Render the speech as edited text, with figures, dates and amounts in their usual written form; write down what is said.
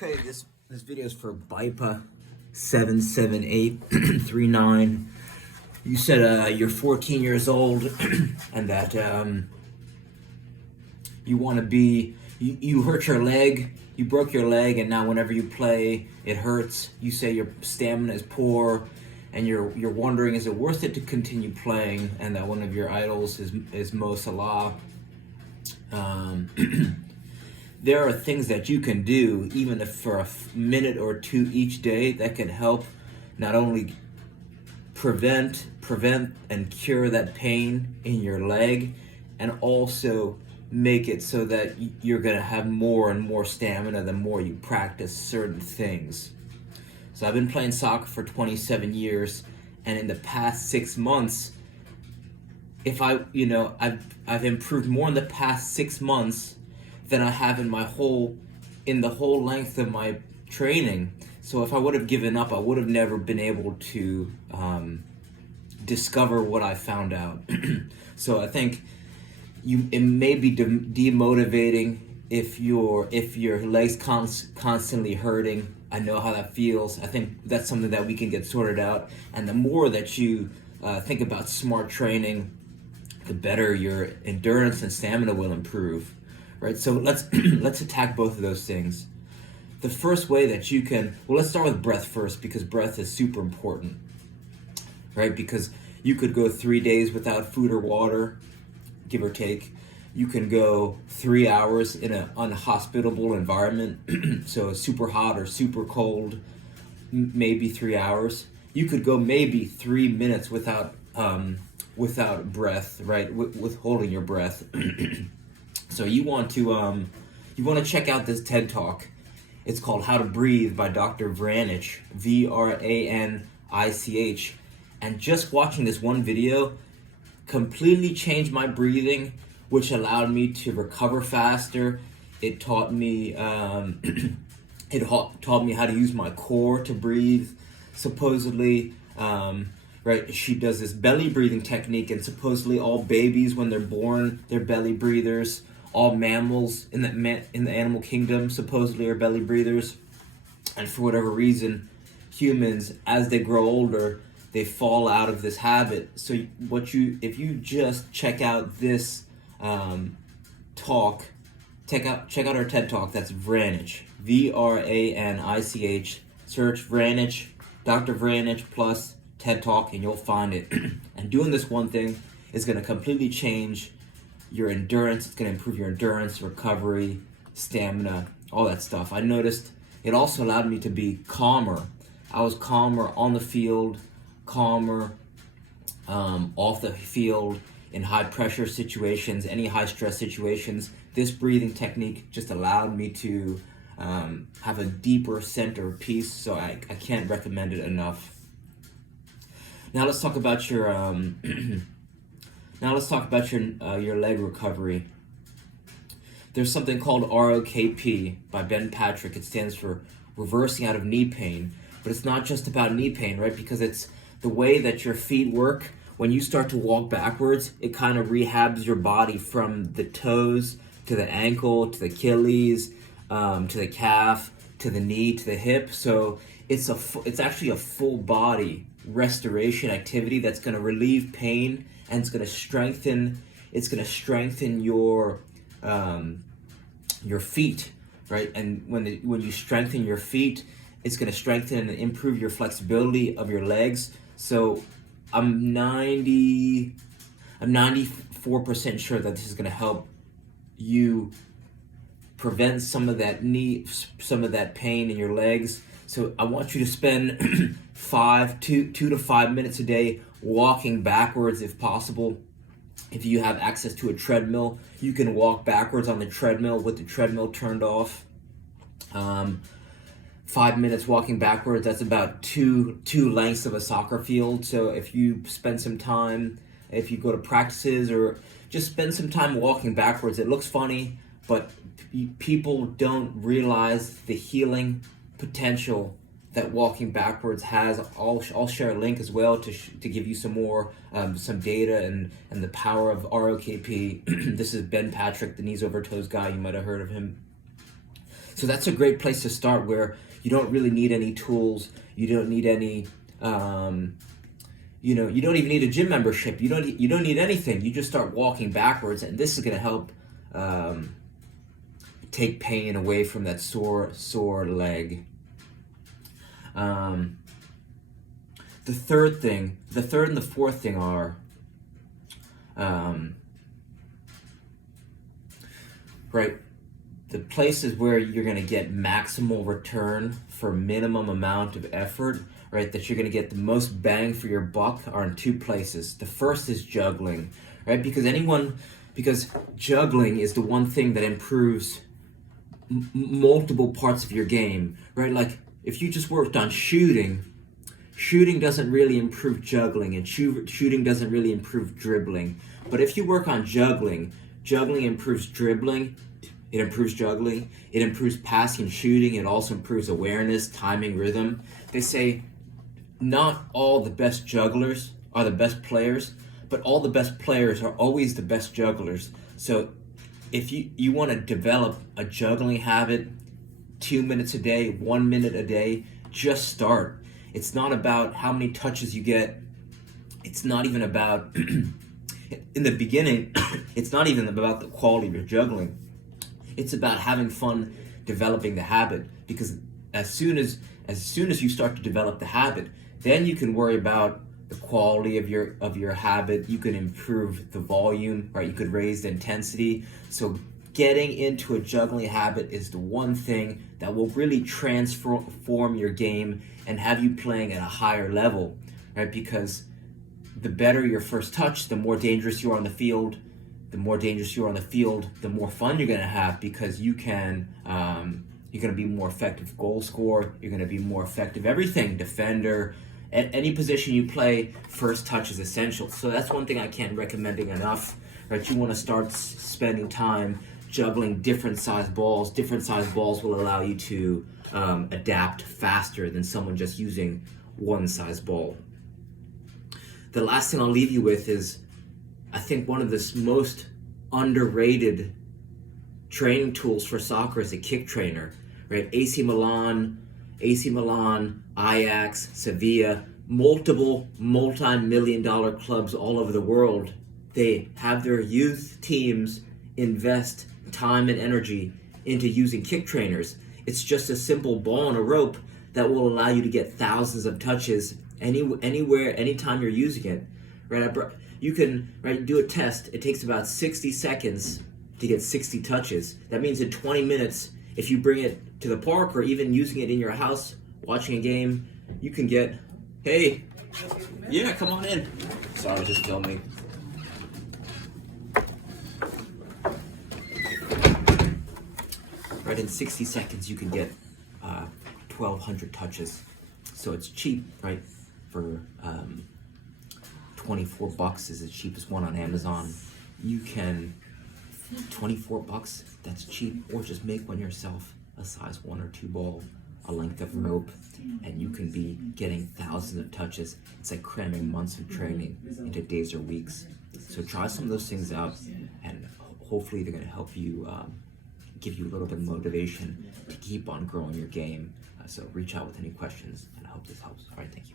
Okay, this video is for BIPA 77839. You said you're 14 years old and that you want to be, you hurt your leg, you broke your leg, and now whenever you play, it hurts. You say your stamina is poor, and you're wondering, is it worth it to continue playing? And that one of your idols is Mo Salah. There are things that you can do, even if for a minute or two each day, that can help not only prevent and cure that pain in your leg, and also make it so that you're going to have more and more stamina the more you practice certain things. So I've been playing soccer for 27 years, and in the past 6 months, I've improved more in the past 6 months than I have in the whole length of my training. So if I would have given up, I would have never been able to discover what I found out. So I think it may be demotivating if your legs constantly hurting. I know how that feels. I think that's something that we can get sorted out. And the more that you think about smart training, the better your endurance and stamina will improve. Right, so let's attack both of those things. The first way that you can, let's start with breath first, because breath is super important, right? Because you could go 3 days without food or water, give or take. You can go 3 hours in an unhospitable environment, so super hot or super cold, maybe 3 hours. You could go maybe 3 minutes without breath, right? With holding your breath. So you want to check out this TED Talk. It's called How to Breathe by Dr. Vranich, Vranich. And just watching this one video completely changed my breathing, which allowed me to recover faster. It taught me taught me how to use my core to breathe. Supposedly, right, she does this belly breathing technique, and supposedly all babies, when they're born, they're belly breathers. All mammals in the animal kingdom supposedly are belly breathers, and for whatever reason, humans, as they grow older, they fall out of this habit. So if you just check out this talk, check out our TED Talk. That's Vranich, Vranich. Search Vranich, Dr. Vranich plus TED Talk, and you'll find it. And doing this one thing is going to completely change your endurance. It's going to improve your endurance, recovery, stamina, all that stuff. I noticed it also allowed me to be calmer. I was calmer on the field, calmer off the field, in high pressure situations, any high stress situations. This breathing technique just allowed me to have a deeper center of peace, so I can't recommend it enough. Now let's talk about your your leg recovery. There's something called ROKP by Ben Patrick. It stands for reversing out of knee pain. But it's not just about knee pain, right? Because it's the way that your feet work. When you start to walk backwards, it kind of rehabs your body from the toes to the ankle, to the Achilles, to the calf, to the knee, to the hip. So it's actually a full body restoration activity that's going to relieve pain, and it's going to strengthen your feet, right? And when you strengthen your feet, it's going to strengthen and improve your flexibility of your legs. So I'm 94% sure that this is going to help you prevent some of that pain in your legs. So I want you to spend 2 to 5 minutes a day walking backwards if possible. If you have access to a treadmill, you can walk backwards on the treadmill with the treadmill turned off. 5 minutes walking backwards, that's about two lengths of a soccer field. So if you spend some time, if you go to practices or just spend some time walking backwards, it looks funny, but people don't realize the healing potential that walking backwards has. I'll share a link as well to give you some more some data and the power of ROKP. This is Ben Patrick, the knees over toes guy. You might have heard of him. So that's a great place to start, where you don't really need any tools. You don't need any, you don't even need a gym membership. You don't need anything. You just start walking backwards, and this is going to help take pain away from that sore leg. The third and the fourth thing are, right, the places where you're going to get maximal return for minimum amount of effort, right, that you're going to get the most bang for your buck, are in two places. The first is juggling, right, because juggling is the one thing that improves multiple parts of your game, right? Like, if you just worked on shooting doesn't really improve juggling, and shooting doesn't really improve dribbling. But if you work on juggling improves dribbling, it improves juggling, it improves passing and shooting, it also improves awareness, timing, rhythm. They say not all the best jugglers are the best players, but all the best players are always the best jugglers. So if you want to develop a juggling habit, 2 minutes a day, 1 minute a day, just start. It's not about how many touches you get. It's not even about, in the beginning, it's not even about the quality of your juggling. It's about having fun developing the habit, because as soon as you start to develop the habit, then you can worry about the quality of your habit. You can improve the volume, right? You could raise the intensity. So getting into a juggling habit is the one thing that will really transform your game and have you playing at a higher level, right? Because the better your first touch, the more dangerous you are on the field. The more dangerous you are on the field, the more fun you're going to have, because you're going to be more effective goal scorer. You're going to be more effective everything, defender. At any position you play, first touch is essential. So that's one thing I can't recommend enough, right? You want to start spending time juggling different size balls. Different size balls will allow you to adapt faster than someone just using one size ball. The last thing I'll leave you with is, I think one of the most underrated training tools for soccer is a kick trainer, right? AC Milan, Ajax, Sevilla, multiple multi-million-dollar clubs all over the world. They have their youth teams invest time and energy into using kick trainers. It's just a simple ball and a rope that will allow you to get thousands of touches anywhere, anytime you're using it, right? You can do a test. It takes about 60 seconds to get 60 touches. That means in 20 minutes, if you bring it to the park or even using it in your house, watching a game, you can get, hey, yeah, come on in. Sorry, I was just filming. Right, in 60 seconds, you can get 1,200 touches. So it's cheap, right? For $24 is the cheapest one on Amazon. You can, $24, that's cheap. Or just make one yourself, a size 1 or 2 ball, a length of rope, and you can be getting thousands of touches. It's like cramming months of training into days or weeks. So try some of those things out, and hopefully they're going to help you, give you a little bit of motivation to keep on growing your game. So reach out with any questions, and I hope this helps. All right, thank you.